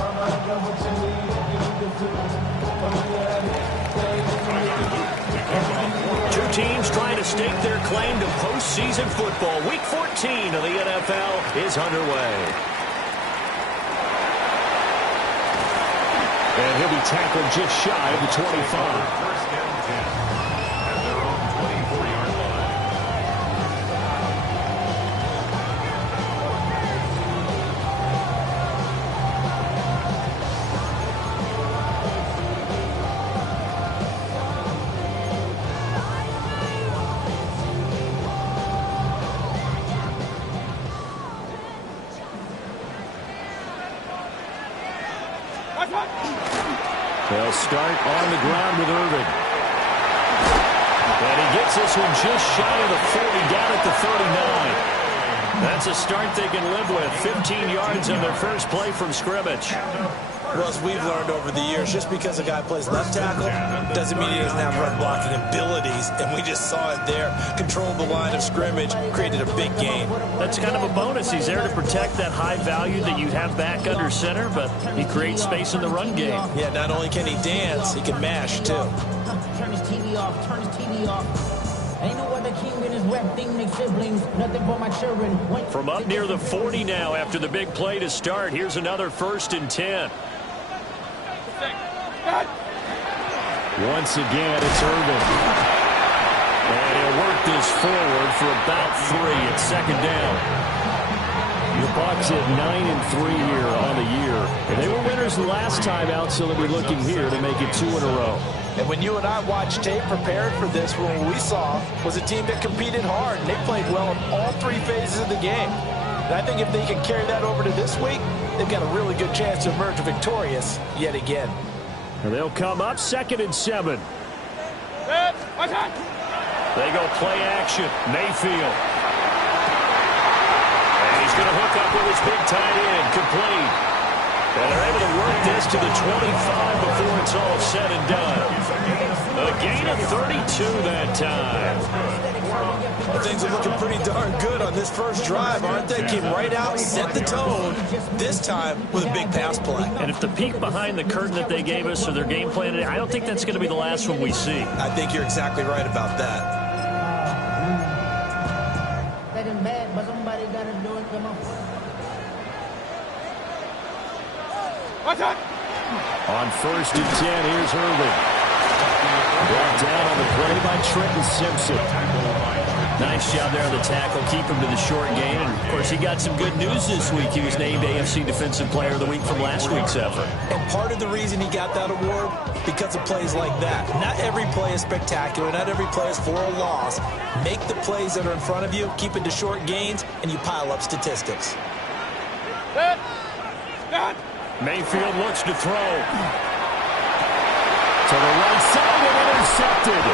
Two teams trying to stake their claim to postseason football. Week 14 of the NFL is underway. And he'll be tackled just shy of the 25. They'll start on the ground with Irvin. And he gets this one just shy of the 40, down at the 39. That's a start they can live with. 15 yards on their first play from scrimmage. Well, as we've learned over the years, just because a guy plays left tackle doesn't mean he doesn't have run blocking abilities. And we just saw it there. Controlled the line of scrimmage, created a big gain. That's kind of a bonus. He's there to protect that high value that you have back under center, but he creates space in the run game. Yeah, not only can he dance, he can mash, too. Turn his TV off, turn his TV off. Ain't no other king in his rep thing, make siblings, nothing for my children. From up near the 40 now after the big play to start, here's another 1st and 10. Once again, it's Irvin. And he'll work this forward for about 3 at 2nd down. The Bucs at 9-3 here on the year. And they were winners the last time out, so they'll be looking here to make it 2 in a row. And when you and I watched tape prepared for this, what we saw was a team that competed hard, and they played well in all 3 phases of the game. And I think if they can carry that over to this week, they've got a really good chance to emerge victorious yet again. And they'll come up 2nd and 7. They go play action. Mayfield. And he's going to hook up with his big tight end. Complete. And they're able to work this to the 25 before it's all said and done. A gain of 32 that time. Well, things are looking pretty darn good on this first drive, aren't they? Came right out, set the tone, this time with a big pass play. And if the peek behind the curtain that they gave us or their game plan, I don't think that's going to be the last one we see. I think you're exactly right about that. That ain't bad, but somebody got to do it. Come on. On 1st and 10, here's Irvin. Brought down on the play by Trenton Simpson. Nice job there on the tackle. Keep him to the short gain. And, of course, he got some good news this week. He was named AFC Defensive Player of the Week from last week's effort. And part of the reason he got that award, because of plays like that. Not every play is spectacular. Not every play is for a loss. Make the plays that are in front of you, keep it to short gains, and you pile up statistics. Mayfield looks to throw. To the right side and intercepted.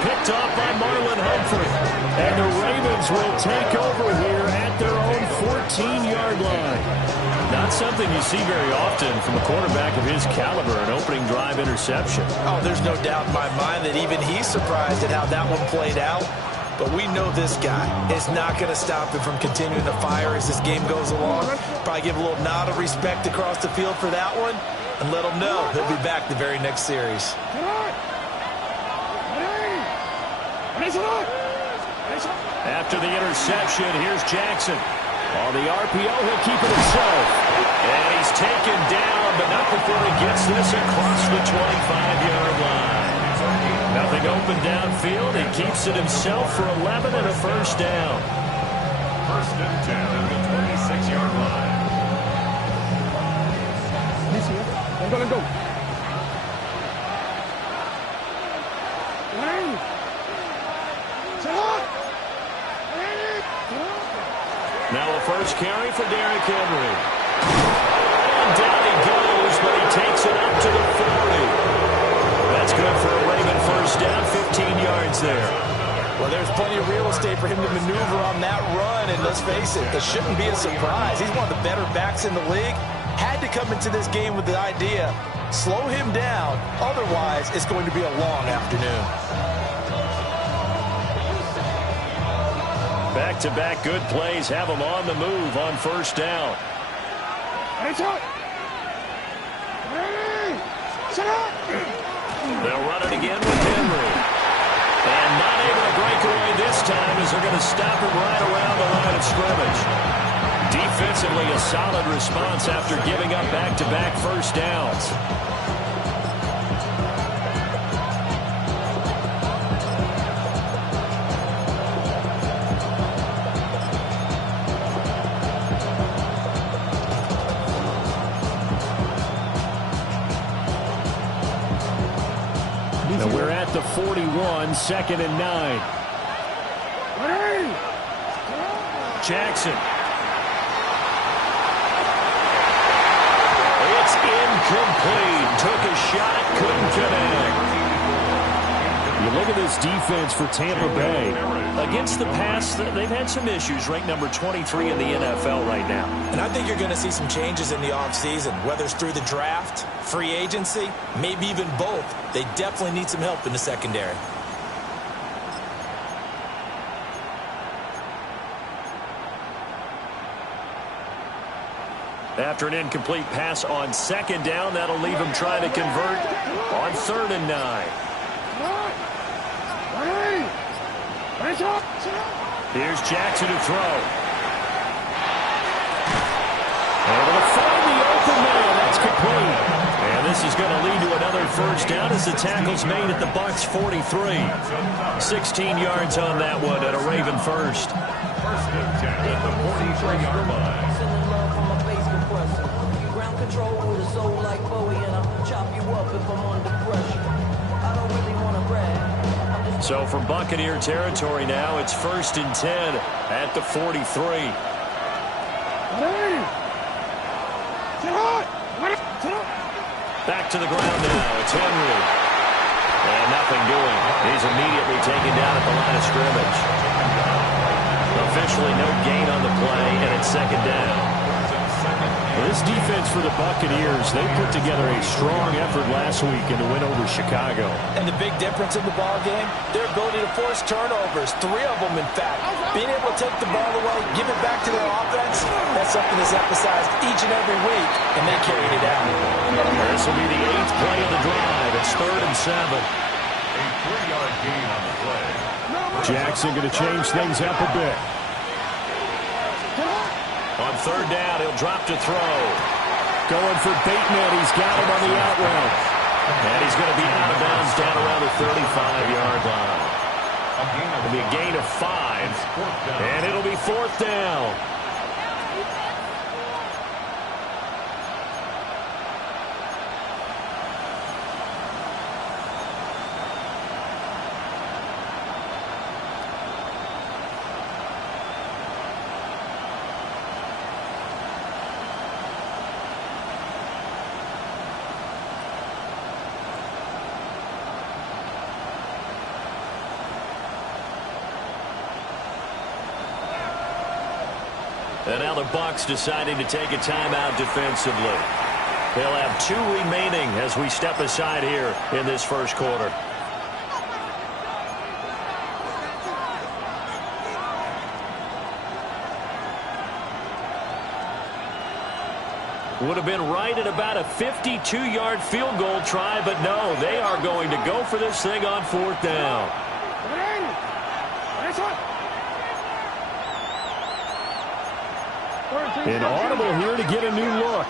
Picked off by Marlon Humphrey. And the Ravens will take over here at their own 14-yard line. Not something you see very often from a quarterback of his caliber, an opening drive interception. Oh, there's no doubt in my mind that even he's surprised at how that one played out. But we know this guy is not going to stop him from continuing to fire as this game goes along. Probably give a little nod of respect across the field for that one and let him know he'll be back the very next series. After the interception, here's Jackson. On the RPO, he'll keep it himself. And he's taken down, but not before he gets this across the 25-yard line. Nothing open downfield. He keeps it himself for 11 and a 1st down. 1st and 10 at the 26-yard line. Let's go. Now a first carry for Derrick Henry. And down he goes, but he takes it up to the 40. That's good for a Raven 1st down, 15 yards there. Well, there's plenty of real estate for him to maneuver on that run, and let's face it, this shouldn't be a surprise. He's one of the better backs in the league. Had to come into this game with the idea, slow him down, otherwise it's going to be a long afternoon. Back-to-back good plays have him on the move on 1st down. They'll run it again with Henry. And not able to break away this time as they're going to stop him right around the line of scrimmage. Defensively, a solid response after giving up back-to-back first downs. Now we're at the 41, 2nd and 9. Jackson. It's incomplete. Took a shot, couldn't connect. You look at this defense for Tampa Bay. Against the pass, they've had some issues. Ranked number 23 in the NFL right now. And I think you're going to see some changes in the offseason, whether it's through the draft, free agency, maybe even both. They definitely need some help in the secondary. After an incomplete pass on 2nd down, that'll leave him trying to convert on 3rd and 9. Here's Jackson to throw. Able to find the open man. That's complete. And this is going to lead to another first down as the tackle's made at the Bucs 43. 16 yards on that one and a Raven first. First and 10 at the 43-yard line. Ground control with a soul like Bowie, and I'll chop you up if I'm under pressure. I don't really want to brag. So from Buccaneer territory now, it's 1st and 10 at the 43. Back to the ground now. It's Henry. And nothing doing. He's immediately taken down at the line of scrimmage. Officially no gain on the play, and it's 2nd down. This defense for the Buccaneers, they put together a strong effort last week in the win over Chicago. And the big difference in the ball game, their ability to force turnovers, 3 of them in fact. Being able to take the ball away, give it back to their offense, that's something that's emphasized each and every week, and they carried it out. This will be the 8th play of the drive. It's 3rd and 7. A 3-yard gain on the play. Jackson going to change things up a bit. On 3rd down, he'll drop to throw. Going for Bateman. He's got him on the out route. And he's going to be out of bounds down around the 35-yard line. It'll be a gain of 5. And it'll be 4th down. And now the Bucs deciding to take a timeout defensively. They'll have 2 remaining as we step aside here in this first quarter. Would have been right at about a 52-yard field goal try, but no, they are going to go for this thing on 4th down. An audible here to get a new look.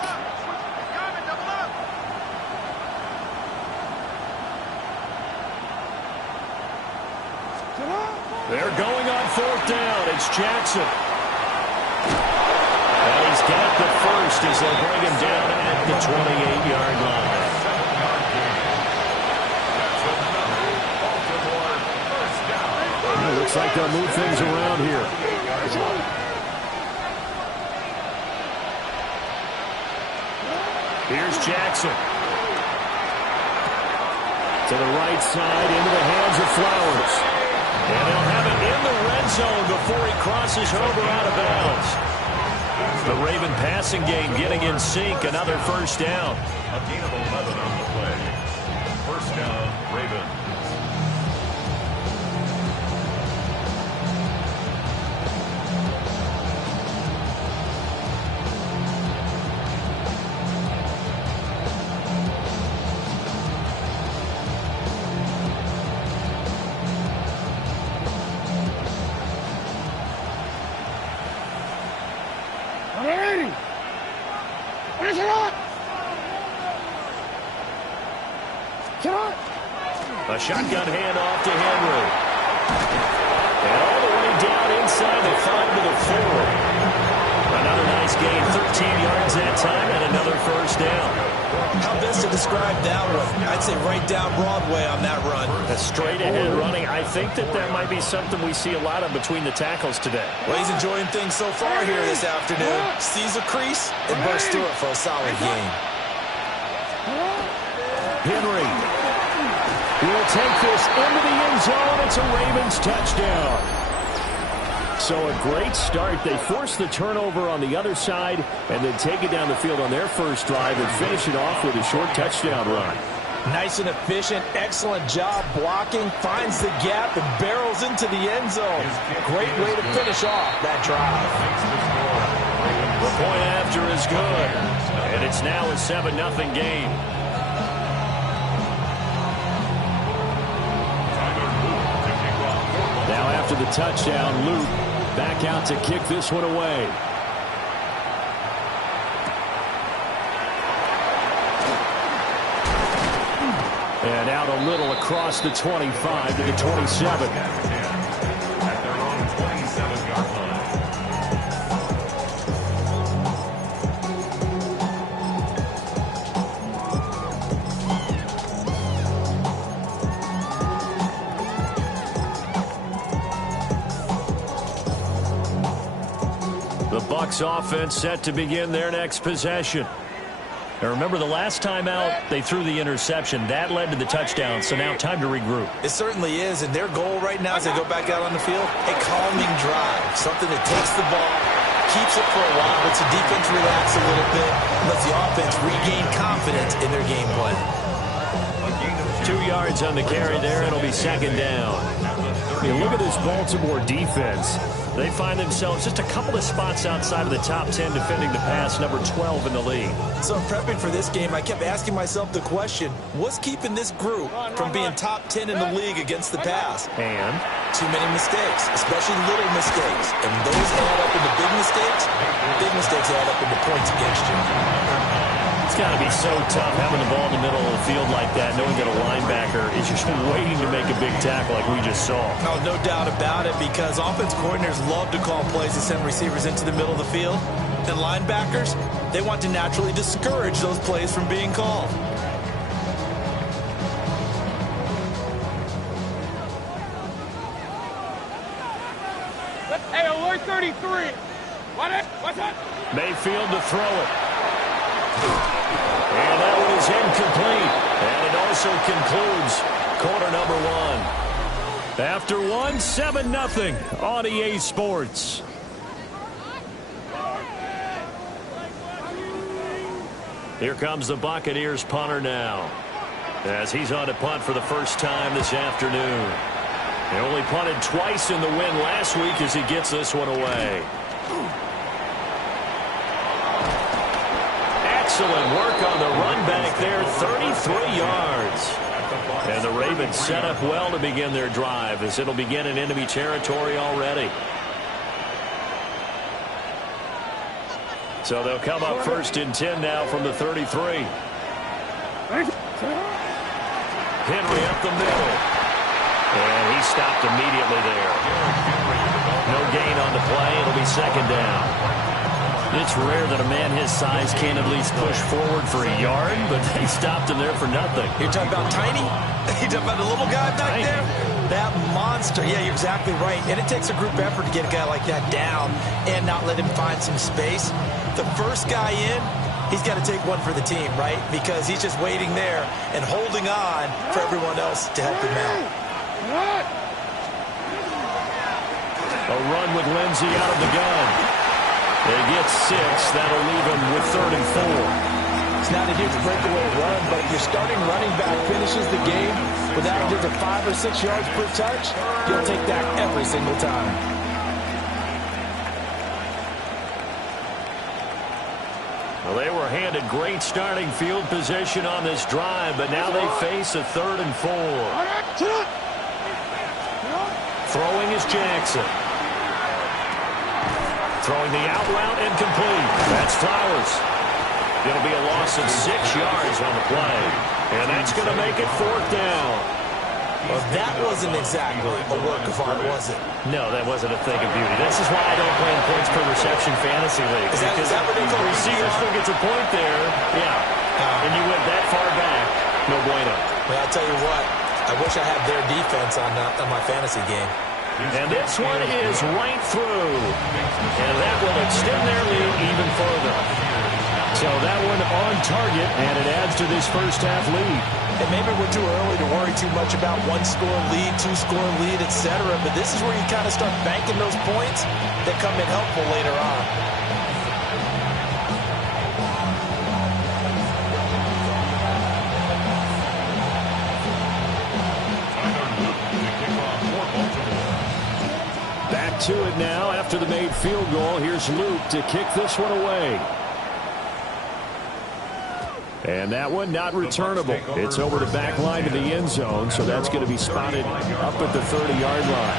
They're going on 4th down. It's Jackson. And he's got the first as they'll bring him down at the 28-yard line. It looks like they'll move things around here. Here's Jackson. To the right side, into the hands of Flowers. And they'll have it in the red zone before he crosses over out of bounds. The Raven passing game getting in sync. Another first down. A gain of 11 on the play. First down, Ravens. A shotgun handoff to Henry. And all the way down inside the 5 to the 4. Another nice gain, 13 yards that time, and another first down. How best to describe that one? I'd say right down Broadway on that run. A straight-ahead running. I think that might be something we see a lot of between the tackles today. Well, he's enjoying things so far here this afternoon. Sees a crease and bursts through it for a solid gain. Henry will take this into the end zone. It's a Ravens touchdown. So a great start. They force the turnover on the other side and then take it down the field on their first drive and finish it off with a short touchdown run. Nice and efficient. Excellent job blocking. Finds the gap and barrels into the end zone. Great way to finish off that drive. The point after is good. And it's now a 7-0 game. Now after the touchdown, Luke back out to kick this one away. And out a little across the 25 to the 27. At their own 27-yard line. The Bucs offense set to begin their next possession. Now remember, the last time out, they threw the interception. That led to the touchdown, so now time to regroup. It certainly is, and their goal right now as they go back out on the field, a calming drive. Something that takes the ball, keeps it for a while, lets the defense relax a little bit, lets the offense regain confidence in their game plan. 2 yards on the carry there. It'll be second down. You look at this Baltimore defense. They find themselves just a couple of spots outside of the top 10 defending the pass, number 12 in the league. So in prepping for this game, I kept asking myself the question, what's keeping this group from being top 10 in the league against the pass? And Too many mistakes, especially little mistakes. And those add up into big mistakes. Big mistakes add up into points against you. it's got to be so tough having the ball in the middle of the field like that, knowing that a linebacker is just waiting to make a big tackle like we just saw. Oh, no doubt about it, because offense coordinators love to call plays and send receivers into the middle of the field. And linebackers, they want to naturally discourage those plays from being called. Hey, alert 33. What's that? Mayfield to throw it. And that one is incomplete. And it also concludes quarter number one. After one, 7-0 on EA Sports. Here comes the Buccaneers punter now, as he's on to punt for the first time this afternoon. He only punted twice in the win last week as he gets this one away. Excellent work on the run back there, 33 yards. And the Ravens set up well to begin their drive, as it'll begin in enemy territory already. So they'll come up first and 10 now from the 33. Henry up the middle. And he stopped immediately there. No gain on the play. It'll be second down. It's rare that a man his size can't at least push forward for a yard, but they stopped him there for nothing. You're talking about tiny? You're talking about the little guy back Tiny. there? That monster. Yeah, you're exactly right. And it takes a group effort to get a guy like that down and not let him find some space. The first guy in, he's got to take one for the team, right? Because he's just waiting there and holding on for everyone else to help him out. A run with Lindsey out of the gun. They get 6. That'll leave him with 3rd and 4. It's not a huge breakaway run, but if your starting running back finishes the game with averages of 5 or 6 yards per touch, you'll take that every single time. Well, they were handed great starting field position on this drive, but now they face a 3rd and 4. Throwing is Jackson. Throwing the out route incomplete. That's Flowers. It'll be a loss of 6 yards on the play. And that's going to make it 4th down. Well, that wasn't exactly a work of art, was it? No, that wasn't a thing of beauty. This is why I don't play in points per reception fantasy league. Is that what they call the receiver still gets a point there. Yeah. And you went that far back. No bueno. Well, I'll tell you what. I wish I had their defense on my fantasy game. And this one is right through. And that will extend their lead even further. So that one on target, and it adds to this first half lead. And maybe we're too early to worry too much about 1-score lead, 2-score lead, etc. But this is where you kind of start banking those points that come in helpful later on. Back to it now after the made field goal. Here's Luke to kick this one away. And that one not returnable. It's over the back line to the end zone, so that's going to be spotted up at the 30-yard line.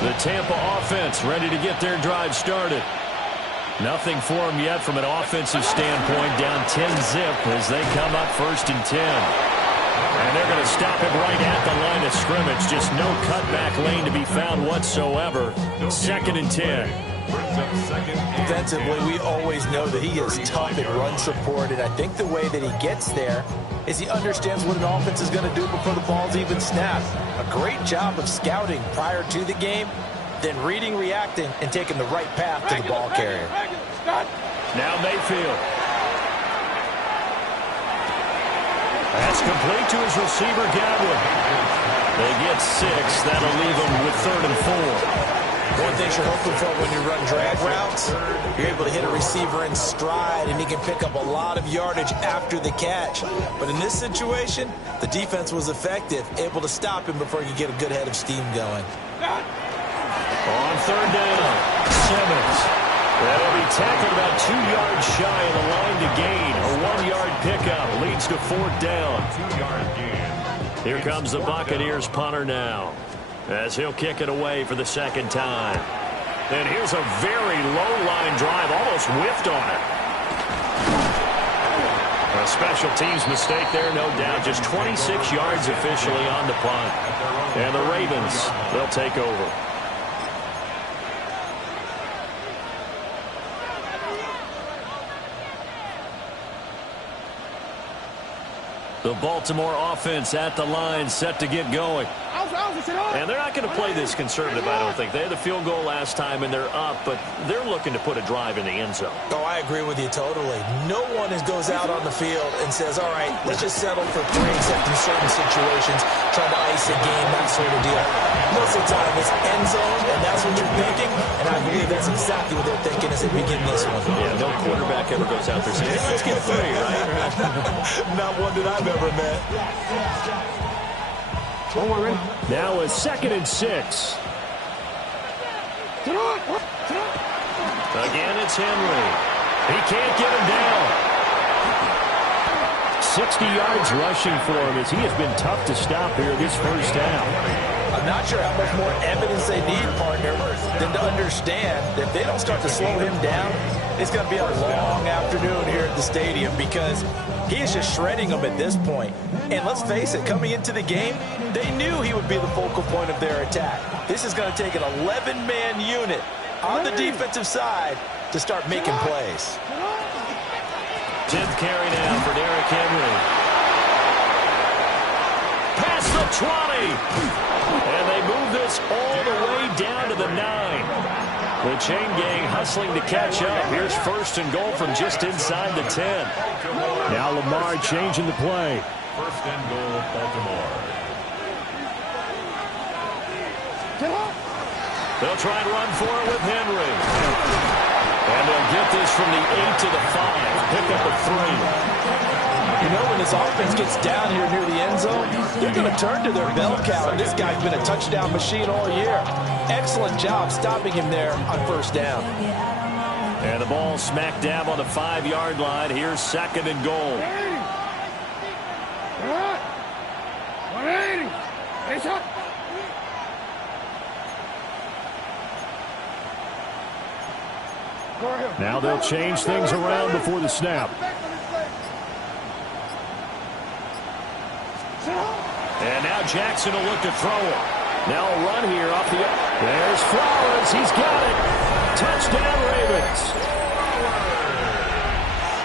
The Tampa offense ready to get their drive started. Nothing for them yet from an offensive standpoint. Down 10-zip as they come up 1st and 10. And they're going to stop it right at the line of scrimmage. Just no cutback lane to be found whatsoever. 2nd and 10. Defensively, we always know that he is tough at run support, and I think the way that he gets there is he understands what an offense is going to do before the ball's even snapped. A great job of scouting prior to the game, then reading, reacting, and taking the right path to the ball carrier. Now Mayfield. That's complete to his receiver, Godwin. They get 6. That'll leave them with 3rd and 4. One thing you're hoping for when you run drag routes, you're able to hit a receiver in stride, and he can pick up a lot of yardage after the catch. But in this situation, the defense was effective, able to stop him before he could get a good head of steam going. On 3rd down, Simmons. That'll be tackled about 2 yards shy of the line to gain. A 1-yard pickup leads to 4th down. 2-yard gain. Here comes the Buccaneers punter now, as he'll kick it away for the 2nd time. And here's a very low-line drive, almost whiffed on it. A special teams mistake there, no doubt. Just 26 yards officially on the punt. And the Ravens, they'll take over. The Baltimore offense at the line, set to get going. And they're not going to play this conservative, I don't think. They had the field goal last time, and they're up, but they're looking to put a drive in the end zone. Oh, I agree with you totally. No one goes out on the field and says, all right, let's just settle for 3, except in certain situations, trying to ice a game, that sort of deal. Most of the time, it's end zone, and that's what you're thinking, and I believe that's exactly what they're thinking as they begin this one. Yeah, no quarterback ever goes out there saying, hey, let's get 3, right? Not one that I've ever met. Now a 2nd and 6. Again, it's Henry. He can't get him down. 60 yards rushing for him as he has been tough to stop here this first half. I'm not sure how much more evidence they need, partner, than to understand that if they don't start to slow him down, it's going to be a long afternoon here at the stadium because he is just shredding them at this point. And let's face it, coming into the game, they knew he would be the focal point of their attack. This is going to take an 11-man unit on the defensive side to start making plays. 10th carry now for Derrick Henry. Past the 20. And they move this all the way down to the 9. The chain gang hustling to catch up. Here's 1st and goal from just inside the 10. Now Lamar changing the play. 1st and goal, Baltimore. They'll try and run for it with Henry. And they'll get this from the 8 to the 5. Pick up a 3. You know, when this offense gets down here near the end zone, they're going to turn to their bell cow, and this guy's been a touchdown machine all year. Excellent job stopping him there on 1st down. And the ball smack dab on the 5-yard line. Here's 2nd and goal. Now they'll change things around before the snap. And now Jackson will look to throw it. Now a run here off the... There's Flowers. He's got it. Touchdown, Ravens.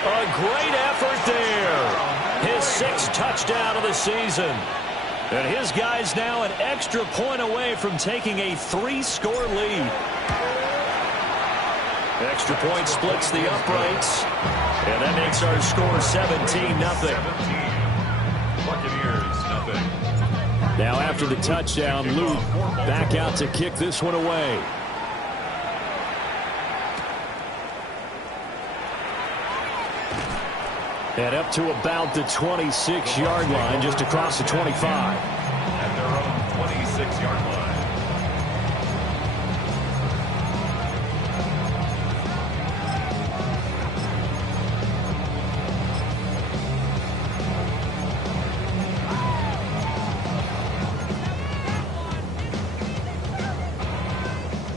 A great effort there. His 6th touchdown of the season. And his guy's now an extra point away from taking a 3-score lead. Extra point splits the uprights. And that makes our score 17-0. Buccaneers, nothing. Now after the touchdown, Luke back out to kick this one away. And up to about the 26-yard line, just across the 25. At their own 26-yard line.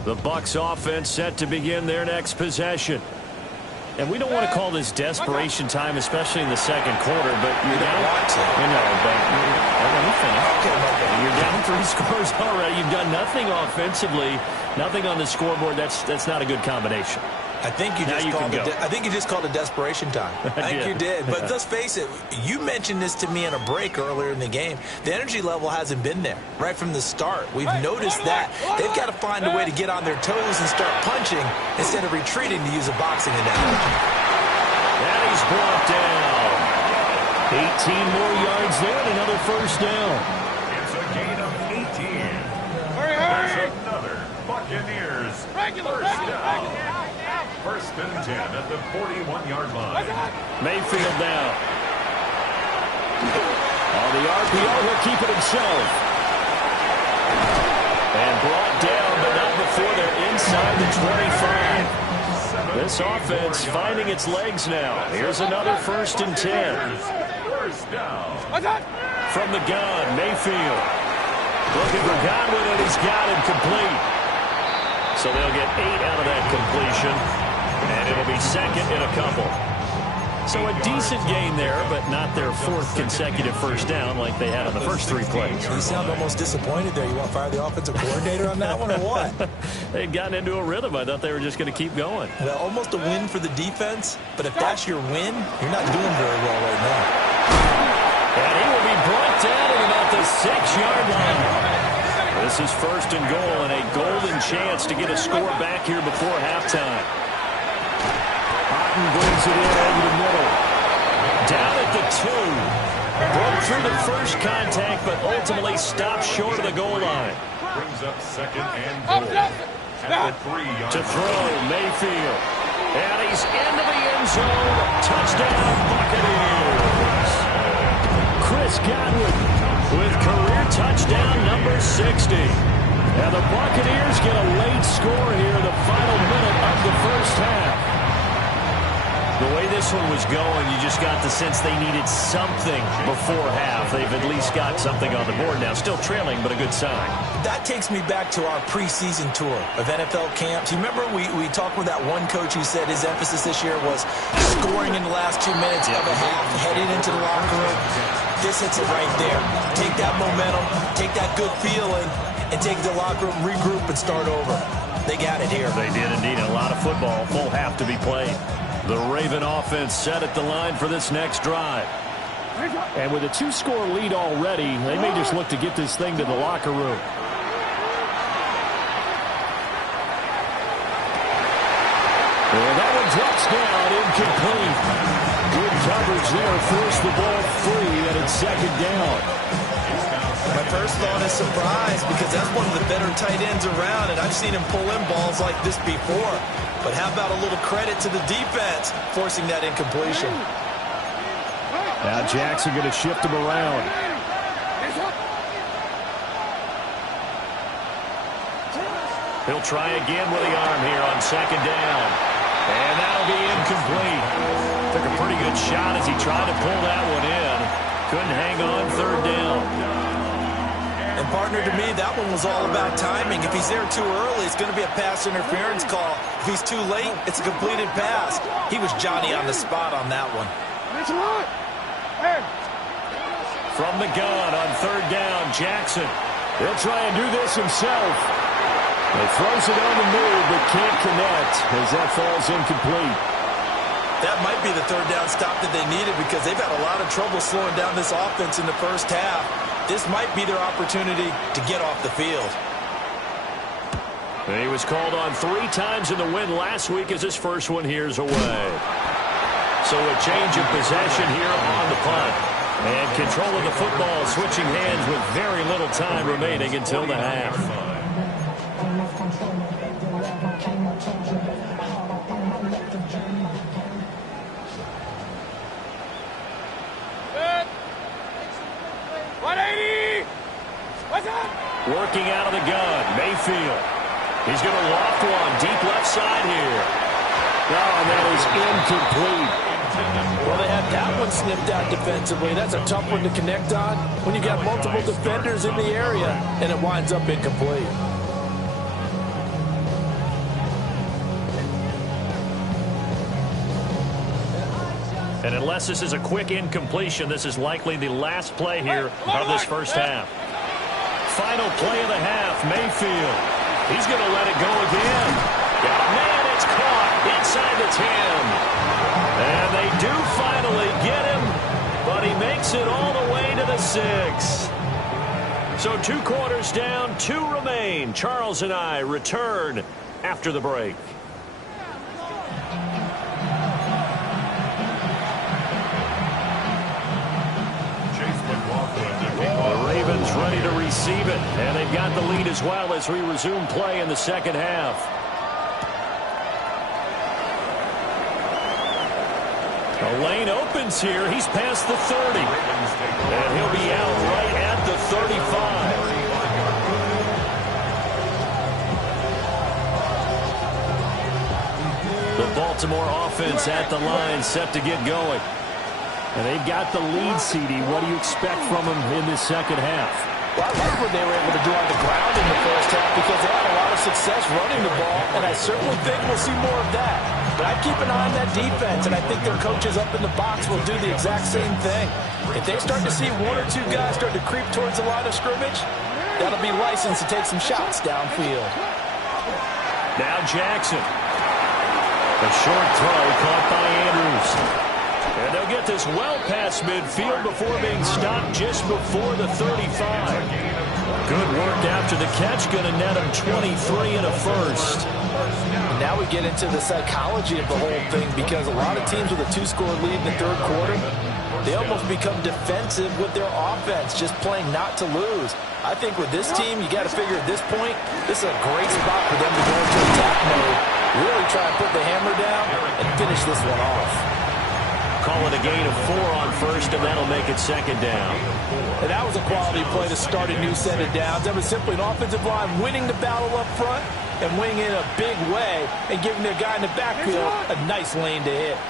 The Bucs offense set to begin their next possession. And we don't want to call this desperation time, especially in the second quarter, but you're down. You're down 3 scores already. You've done nothing offensively, nothing on the scoreboard. That's not a good combination. I think you just called it desperation time. I think you did. But let's face it, you mentioned this to me in a break earlier in the game. The energy level hasn't been there right from the start. We've noticed that. They've got to find a way to get on their toes and start punching instead of retreating, to use a boxing analogy. And he's brought down. 18 more yards there and another first down. It's a gain of 18. There's another Buccaneers first down. First and 10 at the 41-yard line. Mayfield down. On the RPO, he'll keep it himself. And brought down, but not before they're inside the 25. This offense finding its legs now. Here's another first and 10. First down. From the gun, Mayfield. Looking for Godwin, and he's got him complete. So they'll get 8 out of that completion. And it'll be second in a couple. So a decent gain there, but not their 4th consecutive first down like they had on the first 3 plays. You sound almost disappointed there. You want to fire the offensive coordinator on that one or what? They'd gotten into a rhythm. I thought they were just going to keep going. Well, almost a win for the defense, but if that's your win, you're not doing very well right now. And he will be brought down at about the 6-yard line. This is first and goal and a golden chance to get a score back here before halftime. Houghton brings it in over the middle. Down at the 2. Broke through the first contact, but ultimately stopped short of the goal line. Brings up second and goal. At the 3-yard To throw, Mayfield. And he's into the end zone. Touchdown, Buccaneers. Chris Godwin with career touchdown number 60. And the Buccaneers get a late score here in the final minute of the first half. The way this one was going, you just got the sense they needed something before half. They've at least got something on the board now. Still trailing, but a good sign. That takes me back to our preseason tour of NFL camps. You remember we talked with that one coach who said his emphasis this year was scoring in the last 2 minutes of a half, heading into the locker room. This hits it right there. Take that momentum, take that good feeling, and take the locker room, regroup, and start over. They got it here. They did indeed. A lot of football, full half to be played. The Raven offense set at the line for this next drive. And with a 2-score lead already, they may just look to get this thing to the locker room. And that one drops down, incomplete. Good coverage there, forced the ball free, and it's second down. My first thought is surprise, because that's one of the better tight ends around, and I've seen him pull in balls like this before. But how about a little credit to the defense forcing that incompletion? Now Jackson going to shift him around. He'll try again with the arm here on second down. And that'll be incomplete. Took a pretty good shot as he tried to pull that one in. Couldn't hang on third down. And partner, to me, that one was all about timing. If he's there too early, it's going to be a pass interference call. If he's too late, it's a completed pass. He was Johnny on the spot on that one. From the gun on third down, Jackson. He'll try and do this himself. He throws it on the move, but can't connect as that falls incomplete. That might be the third down stop that they needed because they've had a lot of trouble slowing down this offense in the first half. This might be their opportunity to get off the field. He was called on 3 times in the win last week as his first one here's away. So a change of possession here on the punt. And control of the football switching hands with very little time remaining until the half. Working out of the gun, Mayfield. He's going to loft one deep left side here. Oh, and that is incomplete. Well, they had that one snipped out defensively. That's a tough one to connect on when you got multiple defenders in the area, and it winds up incomplete. And unless this is a quick incompletion, this is likely the last play here of this first half. Final play of the half, Mayfield. He's going to let it go again. Got a man, it's caught inside the 10. And they do finally get him, but he makes it all the way to the 6. So 2 quarters down, 2 remain. Charles and I return after the break. Ravens ready to receive it, and they've got the lead as well as we resume play in the second half. The lane opens here. He's past the 30, and he'll be out right at the 35. The Baltimore offense at the line, set to get going. And they've got the lead, CD. What do you expect from them in this second half? Well, I like what they were able to do on the ground in the first half because they had a lot of success running the ball, and I certainly think we'll see more of that. But I'd keep an eye on that defense, and I think their coaches up in the box will do the exact same thing. If they start to see 1 or 2 guys start to creep towards the line of scrimmage, that'll be licensed to take some shots downfield. Now Jackson. A short throw caught by Andrews. And they'll get this well past midfield before being stopped just before the 35. Good work after the catch. Going to net him 23 and a first. Now we get into the psychology of the whole thing because a lot of teams with a 2-score lead in the third quarter, they almost become defensive with their offense, just playing not to lose. I think with this team, you got to figure at this point, this is a great spot for them to go into attack mode, really try and put the hammer down and finish this one off. Call it a gain of 4 on first, and that'll make it second down. And that was a quality play to start a new set of downs. That was simply an offensive line winning the battle up front and winning in a big way and giving their guy in the backfield a nice lane to hit.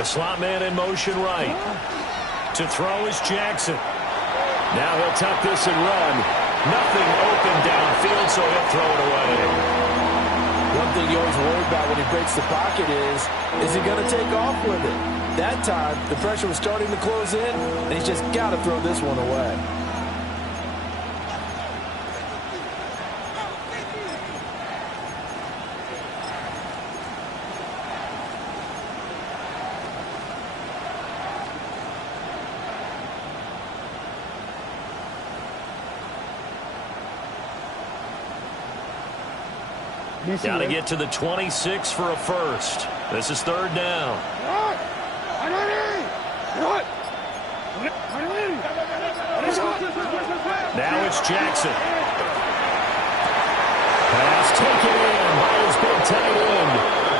The slot man in motion right. To throw is Jackson. Now he'll tuck this and run. Nothing open downfield, so he'll throw it away. One thing you always worry about when he breaks the pocket is he going to take off with it? That time, the pressure was starting to close in, and he's just got to throw this one away. Got to get to the 26 for a first. This is third down. Now it's Jackson. Pass taken in by his big tight end.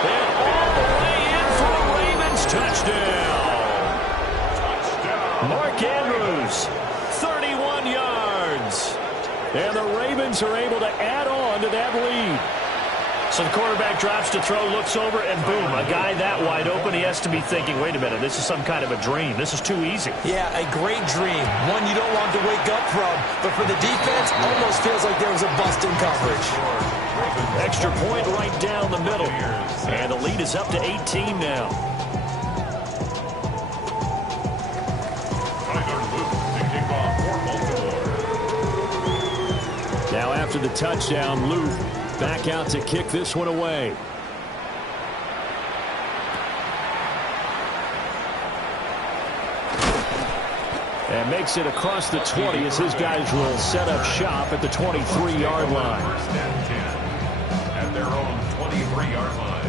And all the way in for a Ravens touchdown. Mark Andrews, 31 yards. And the Ravens are able to add on to that lead. So the quarterback drops to throw, looks over, and boom, a guy that wide open, he has to be thinking, wait a minute, this is some kind of a dream. This is too easy. Yeah, a great dream. One you don't want to wake up from. But for the defense, almost feels like there was a bust in coverage. Extra point right down the middle. And the lead is up to 18 now. Now after the touchdown, Luke back out to kick this one away. And makes it across the 20 as his guys will set up shop at the 23-yard line. First and 10 at their own 23-yard line.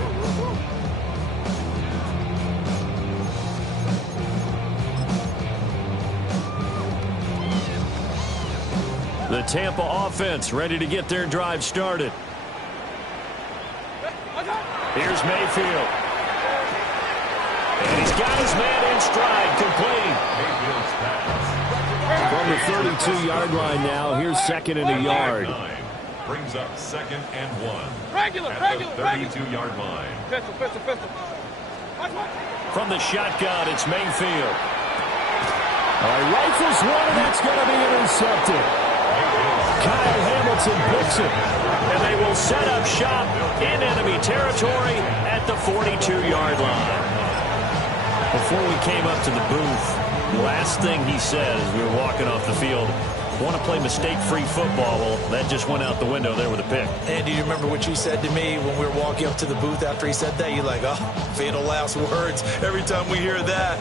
The Tampa offense ready to get their drive started. Here's Mayfield. And he's got his man in stride, complete. From the 32-yard line now, here's second and a yard. Brings up second and 1. Regular. At the 32-yard line. Pistol. From the shotgun, it's Mayfield. Rifles one, and that's going to be intercepted. Kyle Hamilton picks it, and they will set up shop in enemy territory at the 42-yard line. Before we came up to the booth, the last thing he said as we were walking off the field, want to play mistake-free football. Well, that just went out the window there with a pick. And do you remember what you said to me when we were walking up to the booth after he said that? You're like, oh, fatal last words. Every time we hear that,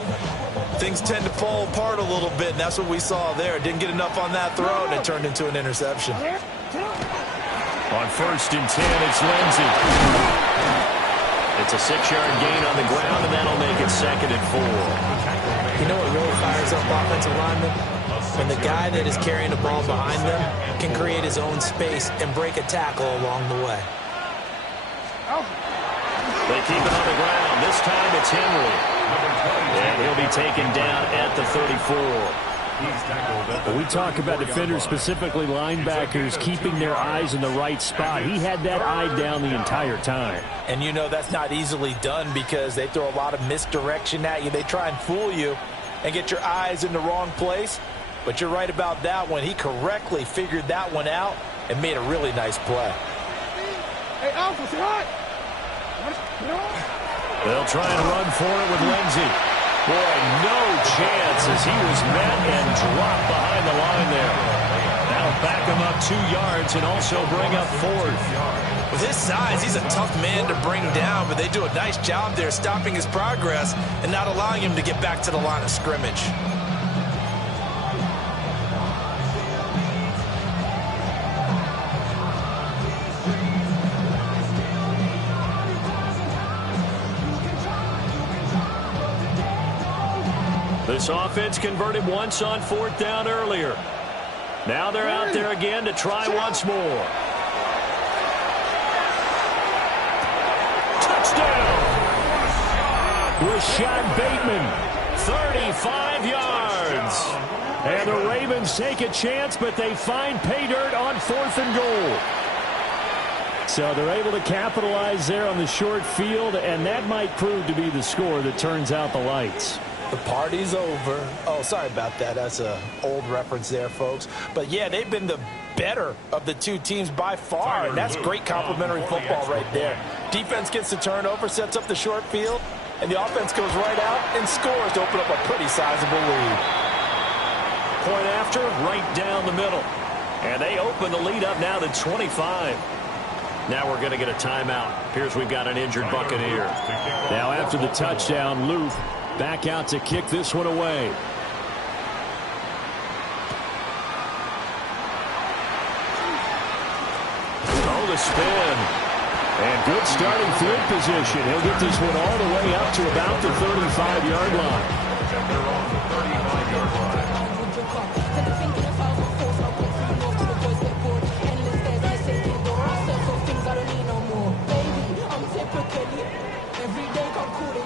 things tend to fall apart a little bit, and that's what we saw there. Didn't get enough on that throw, and it turned into an interception. On first and 10, it's Lindsey. It's a 6-yard gain on the ground, and that'll make it second and 4. You know what really fires up offensive linemen? When the guy that is carrying the ball behind them can create his own space and break a tackle along the way. They keep it on the ground. This time it's Henry. And he'll be taken down at the 34. We talk about defenders, specifically linebackers, keeping their eyes in the right spot. He had that eye down the entire time. And you know that's not easily done because they throw a lot of misdirection at you. They try and fool you and get your eyes in the wrong place. But you're right about that one. He correctly figured that one out and made a really nice play. Hey, Alpha, say hi. They'll try and run for it with Lindsey. Boy, no chance as he was met and dropped behind the line there. That'll back him up 2 yards and also bring up 4th. With his size, he's a tough man to bring down, but they do a nice job there stopping his progress and not allowing him to get back to the line of scrimmage. This offense converted once on 4th down earlier. Now they're out there again to try once more. Touchdown! Rashad Bateman, 35 yards. And the Ravens take a chance, but they find pay dirt on 4th and goal. So they're able to capitalize there on the short field, and that might prove to be the score that turns out the lights. The party's over. Oh, sorry about that. That's an old reference there, folks. But, yeah, they've been the better of the two teams by far, and that's great complimentary football right there. Defense gets the turnover, sets up the short field, and the offense goes right out and scores to open up a pretty sizable lead. Point after, right down the middle. And they open the lead up now to 25. Now we're going to get a timeout. Here's we've got an injured Buccaneer. Now after the touchdown, Luke back out to kick this one away. Oh, the spin. And good starting field position. He'll get this one all the way up to about the 35-yard line.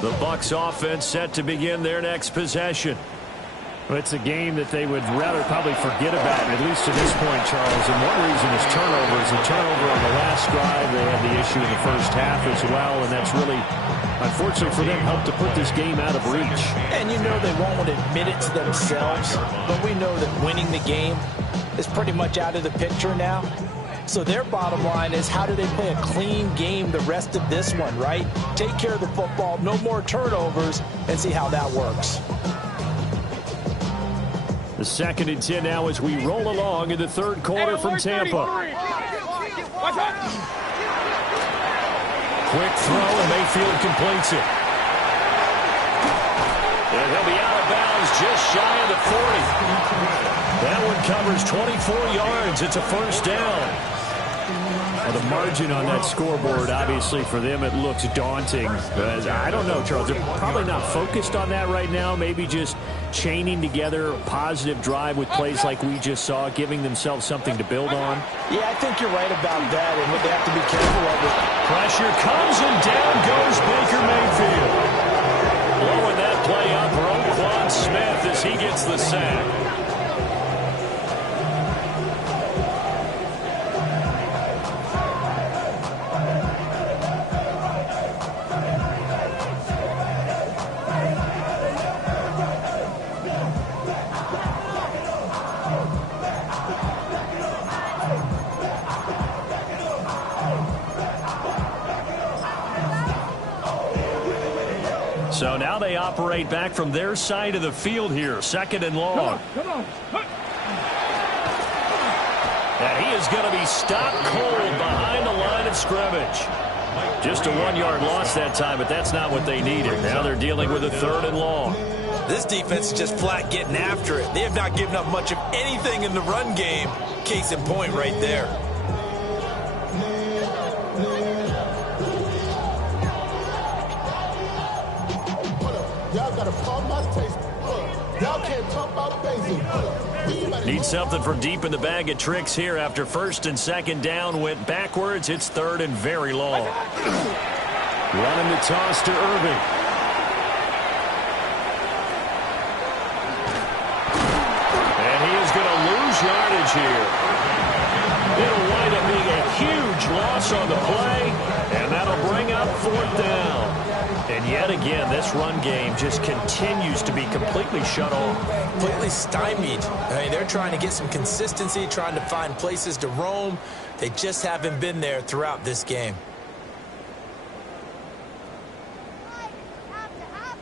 The Bucs offense set to begin their next possession. Well, it's a game that they would rather probably forget about, at least to this point, Charles. And one reason is turnovers. A turnover on the last drive. They had the issue in the first half as well, and that's really, unfortunately for them, helped to put this game out of reach. And you know they won't admit it to themselves, but we know that winning the game is pretty much out of the picture now. So their bottom line is, how do they play a clean game the rest of this one, right? Take care of the football, no more turnovers, and see how that works. The 2nd and 10 now as we roll along in the third quarter from Tampa. Quick throw, and Mayfield completes it. And he'll be out of bounds just shy of the 40. That one covers 24 yards. It's a first down. Well, the margin on that scoreboard, obviously, for them, it looks daunting. I don't know, Charles. They're probably not focused on that right now. Maybe just chaining together a positive drive with plays like we just saw, giving themselves something to build on. Yeah, I think you're right about that, and what they have to be careful of is pressure comes, and down goes Baker Mayfield. Blowing that play up, Roquan Smith as he gets the sack. So now they operate back from their side of the field here. 2nd and long. And he is going to be stopped cold behind the line of scrimmage. Just a 1-yard loss that time, but that's not what they needed. Now they're dealing with a 3rd and long. this defense is just flat getting after it. They have not given up much of anything in the run game. Case in point right there. Need something from deep in the bag of tricks here after 1st and 2nd down went backwards. It's 3rd and very long. Running the toss to Irving. And he is going to lose yardage here. It'll wind up being a huge loss on the play, and that'll bring up 4th down. And yet again, this run game just continues to be completely shut off. Completely stymied. I mean, they're trying to get some consistency, trying to find places to roam. They just haven't been there throughout this game.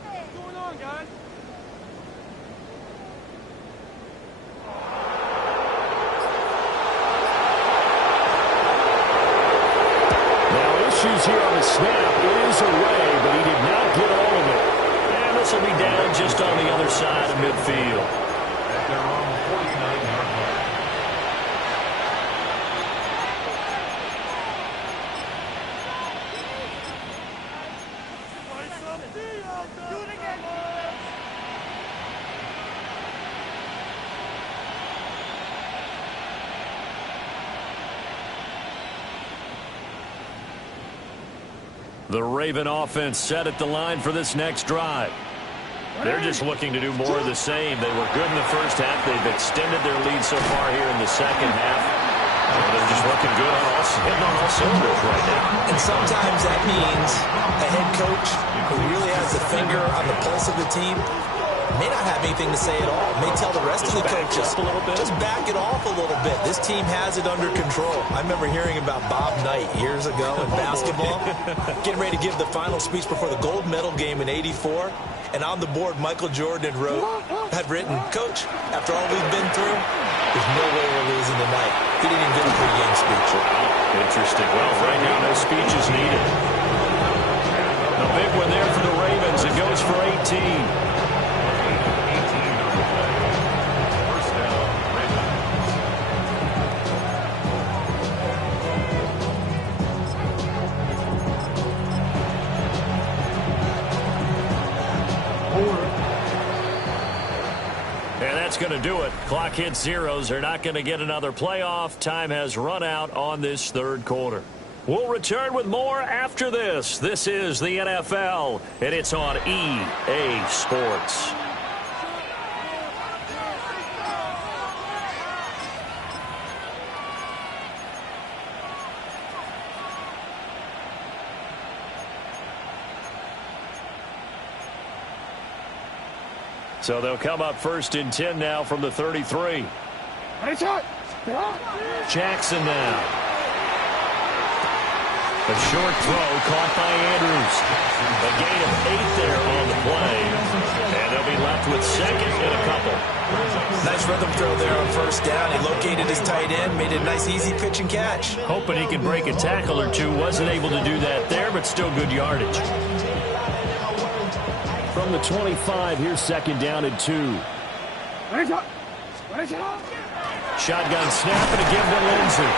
What's going on, guys? Now issues here on the snap. It is away, but he did not get all of it. And this will be down just on the other side of midfield. At their own 49-yard line. Do it again. The Raven offense set at the line for this next drive. They're just looking to do more of the same. They were good in the first half. They've extended their lead so far here in the second half. They're just looking good on hitting on all cylinders right now. And sometimes that means a head coach who really has a finger on the pulse of the team may not have anything to say at all. May tell the rest of the coaches, just back it off a little bit. This team has it under control. I remember hearing about Bob Knight years ago in basketball, getting ready to give the final speech before the gold medal game in '84. And on the board, Michael Jordan had written, "Coach, after all we've been through, there's no way we're losing tonight." He didn't even give a pregame speech. Interesting. Well, right now, no speech is needed. A big one there for the Ravens. It goes for 18. First down, Ravens. And that's going to do it. Clock hits zeros. They're not going to get another playoff. Time has run out on this third quarter. We'll return with more after this. This is the NFL, and it's on EA Sports. So they'll come up 1st and 10 now from the 33. Jackson now. A short throw caught by Andrews. A gain of 8 there on the play. And they'll be left with 2nd and a couple. Nice rhythm throw there on 1st down. He located his tight end, made a nice easy pitch and catch. Hoping he can break a tackle or two. Wasn't able to do that there, but still good yardage. From the 25, here's 2nd down and 2. Shotgun snap and a give to Lindsey.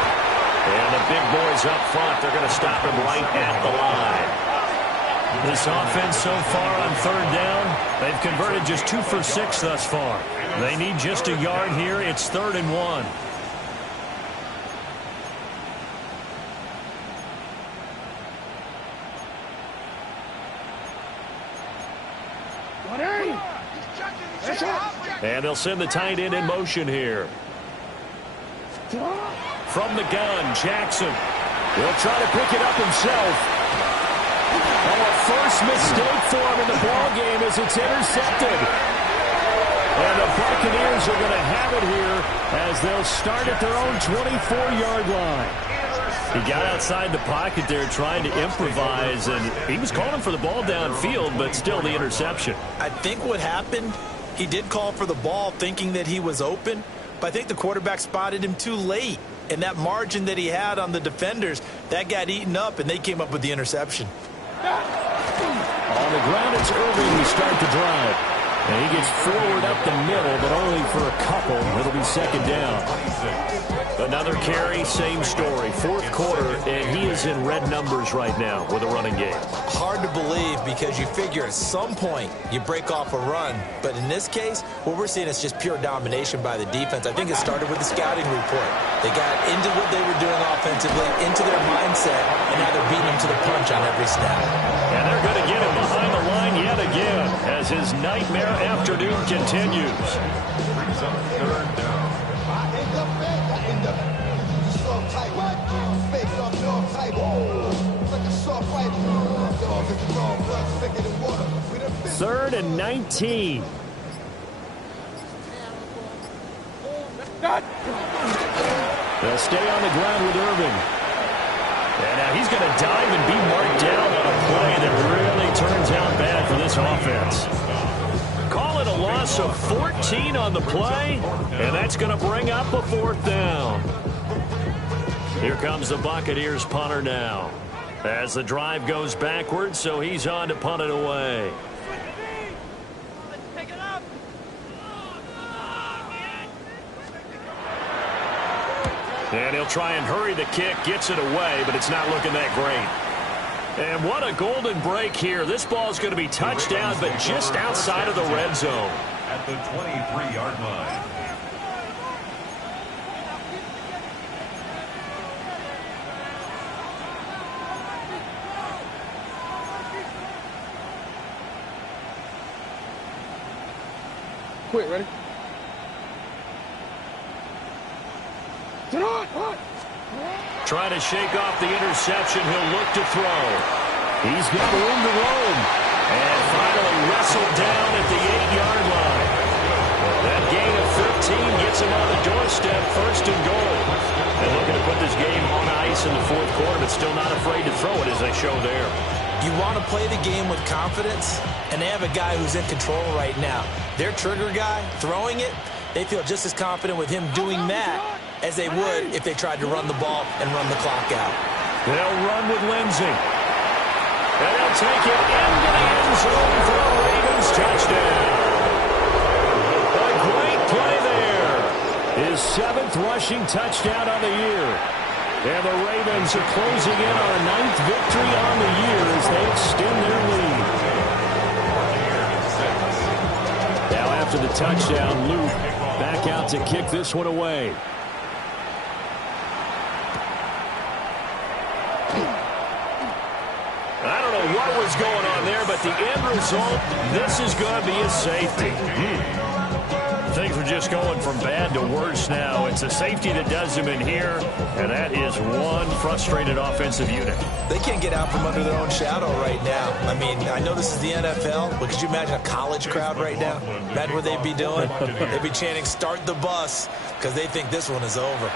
And the big boys up front, they're going to stop him right at the line. This offense so far on 3rd down, they've converted just 2 for 6 thus far. They need just a yard here. It's 3rd and 1. And they'll send the tight end in motion here. From the gun, Jackson. He'll try to pick it up himself. And a first mistake for him in the ballgame as it's intercepted. And the Buccaneers are going to have it here as they'll start at their own 24-yard line. He got outside the pocket there trying to improvise, and he was calling for the ball downfield, but still the interception. I think what happened, he did call for the ball thinking that he was open, but I think the quarterback spotted him too late. And that margin that he had on the defenders, that got eaten up, and they came up with the interception. On the ground, it's Irving who start the drive. And he gets forward up the middle, but only for a couple. It'll be 2nd down. Another carry, same story. 4th quarter, and he is in red numbers right now with a running game. Hard to believe because you figure at some point you break off a run. But in this case, what we're seeing is just pure domination by the defense. I think it started with the scouting report. They got into what they were doing offensively, into their mindset, and now they're beating them to the punch on every snap. And they're going to get him behind the line yet again as his nightmare afternoon continues. Brings up 3rd down. Third and 19. They'll stay on the ground with Irving. And now he's going to dive and be marked down on a play that really turns out bad for this offense. Call it a loss of 14 on the play, and that's going to bring up a 4th down. Here comes the Buccaneers punter now. As the drive goes backwards, so he's on to punt it away. And he'll try and hurry the kick, gets it away, but it's not looking that great. And what a golden break here. This ball is going to be touchdown, but just outside of the red zone. At the 23-yard line. Quick, ready? Trying to shake off the interception. He'll look to throw. He's got room to roam. And finally wrestled down at the 8-yard line. That gain of 15 gets him on the doorstep, 1st and goal. They're looking to put this game on ice in the 4th quarter, but still not afraid to throw it as they show there. You want to play the game with confidence, and they have a guy who's in control right now. Their trigger guy, throwing it, they feel just as confident with him doing that as they would if they tried to run the ball and run the clock out. They'll run with Lindsey. And they'll take it into the end zone for a Ravens touchdown. A great play there. His 7th rushing touchdown on the year. And the Ravens are closing in on a 9th victory on the year as they extend their lead. Now after the touchdown, Luke back out to kick this one away. I don't know what was going on there, but the end result, this is going to be a safety. Things are just going from bad to worse now. It's a safety that does them in here, and that is one frustrated offensive unit. They can't get out from under their own shadow right now. I mean, I know this is the NFL, but could you imagine a college crowd right now? Imagine what they'd be doing. They'd be chanting, "Start the bus," because they think this one is over.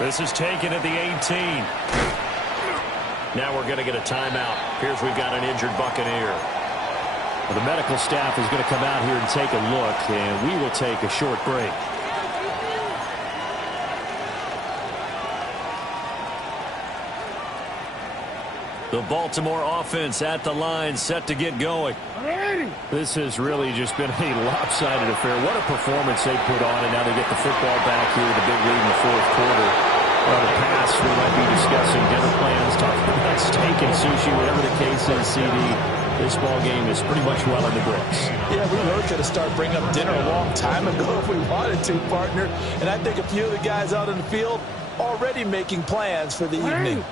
This is taken at the 18. Now we're going to get a timeout. Here's we've got an injured Buccaneer. Well, the medical staff is going to come out here and take a look, and we will take a short break. The Baltimore offense at the line, set to get going. This has really just been a lopsided affair. What a performance they put on, and now they get the football back here with a big lead in the fourth quarter. Well, the past, we might be discussing dinner plans, talking about steak and sushi, whatever the case is, CD. This ball game is pretty much well in the books. Yeah, we really could have started bringing up dinner a long time ago if we wanted to, partner. And I think a few of the guys out in the field already making plans for the evening.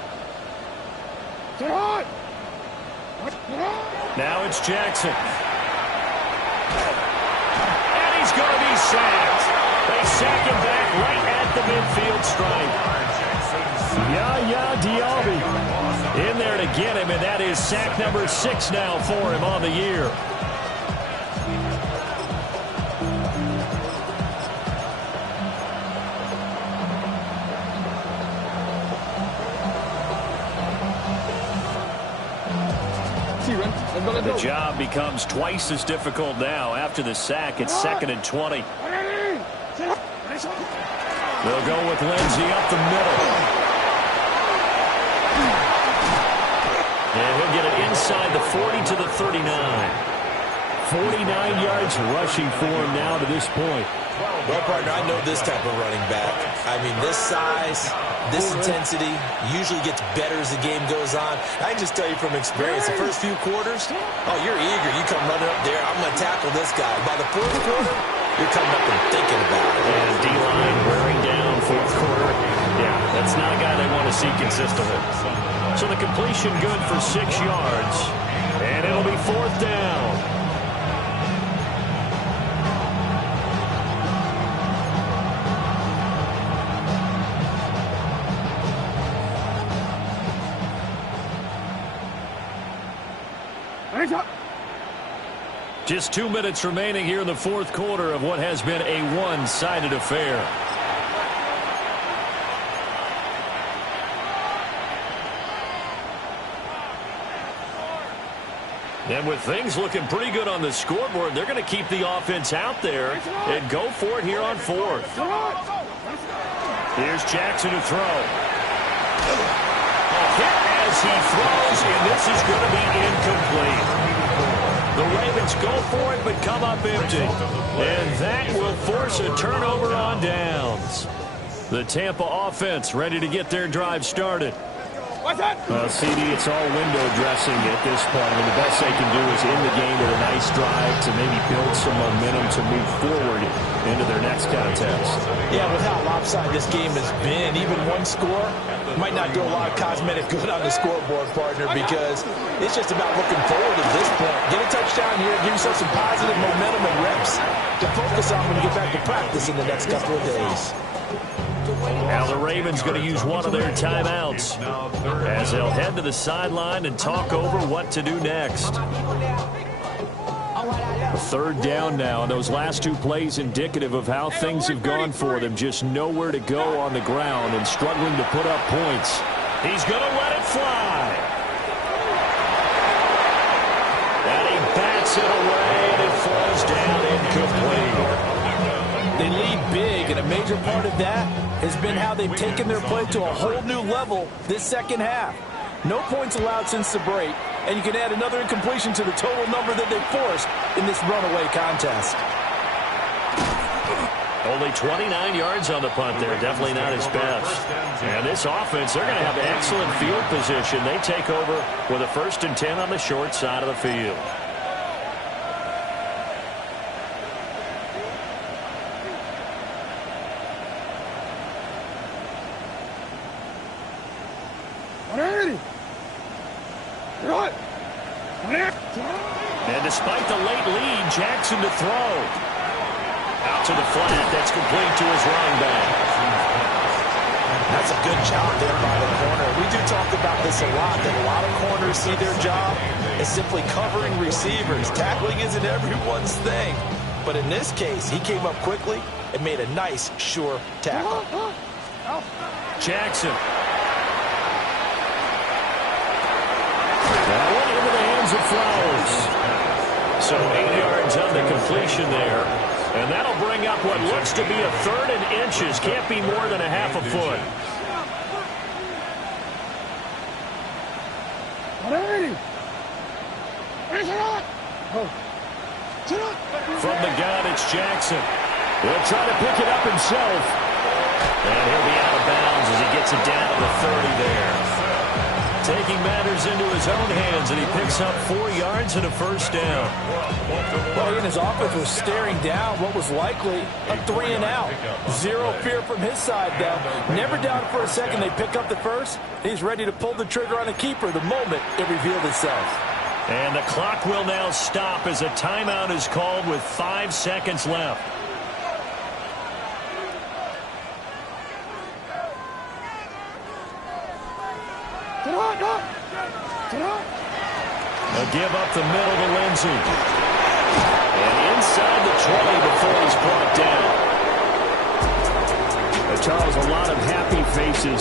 Now it's Jackson. And he's going to be sacked. They sack him back right at the midfield stripe. Yaya Diaby in there to get him, and that is sack number 6 now for him on the year. The job becomes twice as difficult now. After the sack, it's 2nd and 20. They'll go with Lindsey up the middle. And he'll get it inside the 40 to the 39. 49 yards rushing for him now to this point. Well, partner, I know this type of running back. I mean, this size, this intensity usually gets better as the game goes on. I can just tell you from experience, the first few quarters, oh, you're eager. You come running up there, I'm going to tackle this guy. By the fourth quarter, you're coming up and thinking about it. And D-line wearing down fourth quarter. Yeah, that's not a guy they want to see consistently. So the completion good for 6 yards. And it'll be 4th down. Just 2 minutes remaining here in the fourth quarter of what has been a one-sided affair. And with things looking pretty good on the scoreboard, they're going to keep the offense out there and go for it here on 4th. Here's Jackson to throw. A hit as he throws, and this is going to be incomplete. The Ravens go for it, but come up empty. And that will force a turnover on downs. The Tampa offense ready to get their drive started. CD, it's all window dressing at this point. I mean, the best they can do is end the game with a nice drive to maybe build some momentum to move forward into their next contest. Yeah, with how lopsided this game has been, even one score might not do a lot of cosmetic good on the scoreboard, partner, because it's just about looking forward at this point. Get a touchdown here, give yourself some positive momentum and reps to focus on when you get back to practice in the next couple of days. Now the Ravens going to use one of their timeouts as they'll head to the sideline and talk over what to do next. A 3rd down now, and those last 2 plays indicative of how things have gone for them. Just nowhere to go on the ground and struggling to put up points. He's going to let it fly. And he bats it away, and it falls down incomplete. They lead big, and a major part of that has been how they've taken their play to a whole new level this second half. No points allowed since the break, and you can add another incompletion to the total number that they forced in this runaway contest. Only 29 yards on the punt there. Definitely not his best. And this offense, they're going to have excellent field position. They take over with a 1st and 10 on the short side of the field. And despite the late lead, Jackson to throw. Out to the flat. That's complete to his running back. That's a good job there by the corner. We do talk about this a lot, that a lot of corners see their job as simply covering receivers. Tackling isn't everyone's thing. But in this case, he came up quickly and made a nice, sure tackle. Jackson. That one into the hands of Flowers. So 8 yards on the completion there. And that'll bring up what looks to be a 3rd and inches. Can't be more than a half a foot. From the gun, it's Jackson. He'll try to pick it up himself. And he'll be out of bounds as he gets it down to the 30 there. Taking matters into his own hands, and he picks up 4 yards and a first down. Well, and his offense was staring down what was likely a 3 and out. Zero fear from his side, though. Never doubted for a second they pick up the first. He's ready to pull the trigger on a keeper the moment it revealed itself. And the clock will now stop as a timeout is called with 5 seconds left. They'll give up the middle to Lindsey. And inside the 20 before he's brought down. Charles, a lot of happy faces